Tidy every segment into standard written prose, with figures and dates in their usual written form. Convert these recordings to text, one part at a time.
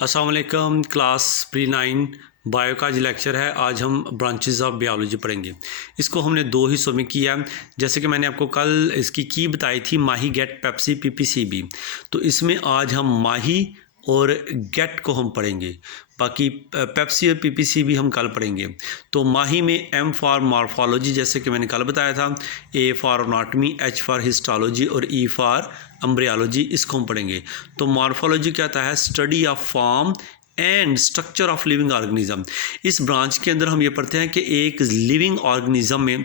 अस्सलाम वालेकुम। Class pre 9 bio का आज लेक्चर है। आज हम ब्रांचेस ऑफ बायोलॉजी पढ़ेंगे। इसको हमने 2 हिस्सों में किया। जैसे कि मैंने आपको कल इसकी की बताई थी, माही, गेट, पेप्सी, पीपीसीबी। तो इसमें आज हम माही और गेट को हम पढ़ेंगे। बाकी पेप्सी और पीपीसीबी हम कल पढ़ेंगे। तो माही में एम फॉर मॉर्फोलॉजी, जैसे कि मैंने कल बताया था, A for anatomy, H for histology और ई फॉर एम्ब्रियोलॉजी, इसको हम पढ़ेंगे। तो मॉर्फोलॉजी क्या होता है? Study of form and structure of living organism. इस ब्रांच के अंदर हम ये पढ़ते हैं कि एक लिविंग ऑर्गेनिज्म में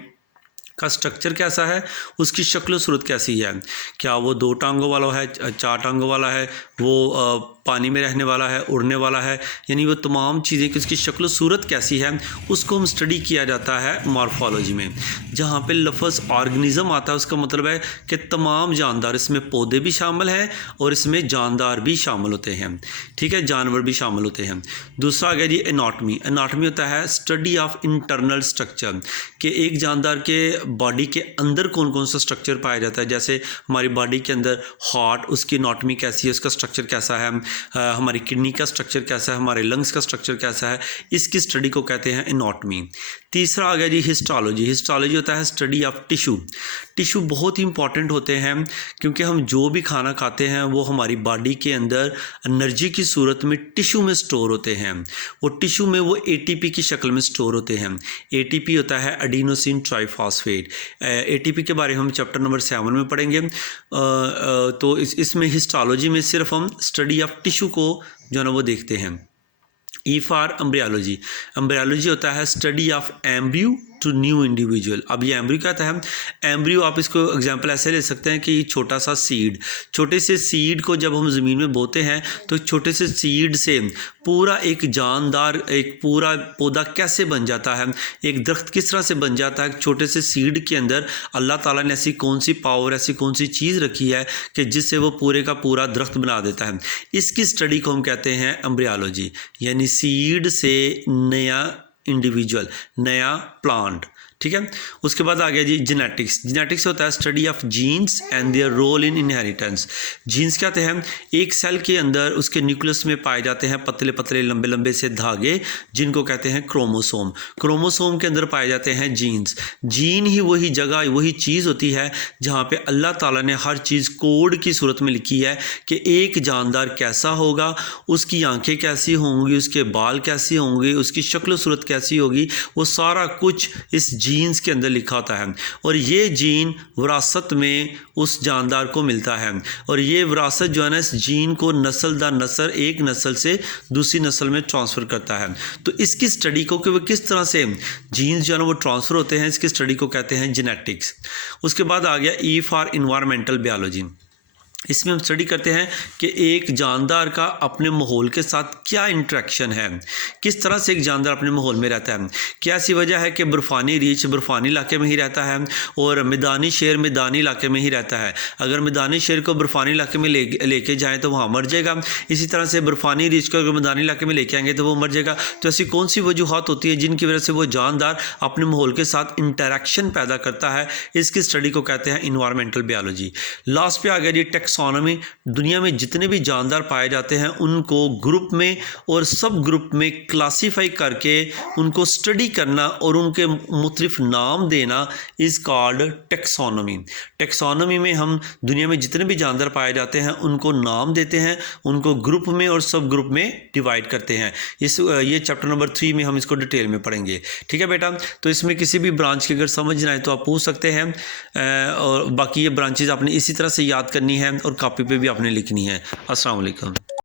का स्ट्रक्चर कैसा है, उसकी शक्ल सूरत कैसी है, क्या वो 2 टांगों वाला है, 4 टांगों वाला है, वो पानी में रहने वाला है, उड़ने वाला है, यानी वो तमाम चीज़ें कि उसकी शक्ल सूरत कैसी है, उसको हम स्टडी किया जाता है मॉर्फोलॉजी में। जहाँ पे लफ्ज़ ऑर्गेनिज़म आता है उसका मतलब है कि तमाम जानदार, इसमें पौधे भी शामिल हैं और इसमें जानदार भी शामिल होते हैं, ठीक है, जानवर भी शामिल होते हैं। दूसरा आ गया जी एनाटॉमी। एनाटॉमी होता है स्टडी ऑफ इंटरनल स्ट्रक्चर, कि एक जानदार के बॉडी के अंदर कौन कौन सा स्ट्रक्चर पाया जाता है। जैसे हमारी बॉडी के अंदर हार्ट, उसकी एनाटॉमी कैसी है, उसका स्ट्रक्चर कैसा है, हमारी किडनी का स्ट्रक्चर कैसा है, हमारे लंग्स का स्ट्रक्चर कैसा है, इसकी स्टडी को कहते हैं एनाटॉमी। तीसरा आ गया जी हिस्टोलॉजी। हिस्टोलॉजी होता है स्टडी ऑफ टिश्यू। टिश्यू बहुत ही इंपॉर्टेंट होते हैं, क्योंकि हम जो भी खाना खाते हैं वो हमारी बॉडी के अंदर एनर्जी की सूरत में टिश्यू में स्टोर होते हैं। वो टिश्यू में वो एटीपी की शक्ल में स्टोर होते हैं। एटीपी होता है एडिनोसिन ट्राइफॉस्फेट। एटीपी के बारे में हम चैप्टर नंबर 7 में पढ़ेंगे। तो इसमें हिस्टोलॉजी में सिर्फ हम स्टडी ऑफ टिश्यू को जो है ना वो देखते हैं। E for embryology. एम्ब्रियोलॉजी होता है study of embryo to new individual. अब ये एम्ब्रियो क्या होता है? एम्ब्रियो आप इसको एग्जांपल ऐसे ले सकते हैं कि छोटा सा सीड, छोटे से सीड को जब हम ज़मीन में बोते हैं तो छोटे से सीड से पूरा एक जानदार, एक पूरा पौधा कैसे बन जाता है, एक दरख्त किस तरह से बन जाता है। छोटे से सीड के अंदर अल्लाह ताला ने ऐसी कौन सी पावर, ऐसी कौन सी चीज़ रखी है कि जिससे वो पूरे का पूरा दरख्त बना देता है। इसकी स्टडी को हम कहते हैं एम्ब्रियोलॉजी, यानी सीड से नया इंडिविजुअल, नया प्लांट, ठीक है। उसके बाद आ गया जी जेनेटिक्स। जेनेटिक्स होता है study of genes and their role in inheritance. Genes क्या होते हैं? एक सेल के अंदर उसके न्यूक्लियस में पाए जाते हैं पतले पतले लंबे लंबे से धागे, जिनको कहते हैं क्रोमोसोम। क्रोमोसोम के अंदर पाए जाते हैं जीन्स। जीन ही वही जगह, वही चीज़ होती है जहाँ पे अल्लाह ताला ने हर चीज़ कोड की सूरत में लिखी है कि एक जानदार कैसा होगा, उसकी आंखें कैसी होंगी, उसके बाल कैसे होंगे, उसकी शक्ल सूरत कैसी होगी, वो सारा कुछ इस जीन्स के अंदर लिखा होता है। और ये जीन विरासत में उस जानदार को मिलता है, और ये विरासत जो है ना, इस जीन को नस्ल दर नस्ल, एक नस्ल से दूसरी नस्ल में ट्रांसफ़र करता है। तो इसकी स्टडी को कि वो किस तरह से जीन्स जो है ना वो ट्रांसफ़र होते हैं, इसकी स्टडी को कहते हैं जेनेटिक्स। उसके बाद आ गया ई फॉर इन्वायरमेंटल बायोलॉजी। इसमें हम स्टडी करते हैं कि एक जानदार का अपने माहौल के साथ क्या इंटरेक्शन है, किस तरह से एक जानदार अपने माहौल में रहता है। क्या ऐसी वजह है कि बर्फ़ानी रीछ बर्फ़ानी इलाके में ही रहता है और मैदानी शेर मैदानी इलाके में ही रहता है? अगर मैदानी शेर को बर्फ़ानी इलाके में लेके जाएँ तो वहाँ मर जाएगा। इसी तरह से बर्फ़ानी रीछ को अगर मैदानी इलाके में लेके आएंगे तो वो मर जाएगा। तो ऐसी कौन सी वजूहत होती है जिनकी वजह से वो जानदार अपने माहौल के साथ इंटरेक्शन पैदा करता है? इसकी स्टडी को कहते हैं इन्वायरमेंटल बायोलॉजी। लास्ट पे आ गया जी टैक्सोनॉमी। दुनिया में जितने भी जानदार पाए जाते हैं उनको ग्रुप में और सब ग्रुप में क्लासीफाई करके उनको स्टडी करना और उनके मुख्तलिफ नाम देना इज़ कॉल्ड टैक्सोनॉमी। टैक्सोनॉमी में हम दुनिया में जितने भी जानदार पाए जाते हैं उनको नाम देते हैं, उनको ग्रुप में और सब ग्रुप में डिवाइड करते हैं। ये चैप्टर नंबर 3 में हम इसको डिटेल में पढ़ेंगे, ठीक है बेटा। तो इसमें किसी भी ब्रांच की अगर समझना है तो आप पूछ सकते हैं, और बाकी ये ब्रांचेज आपने इसी तरह से याद करनी है और कॉपी पे भी आपने लिखनी है। अस्सलाम वालेकुम।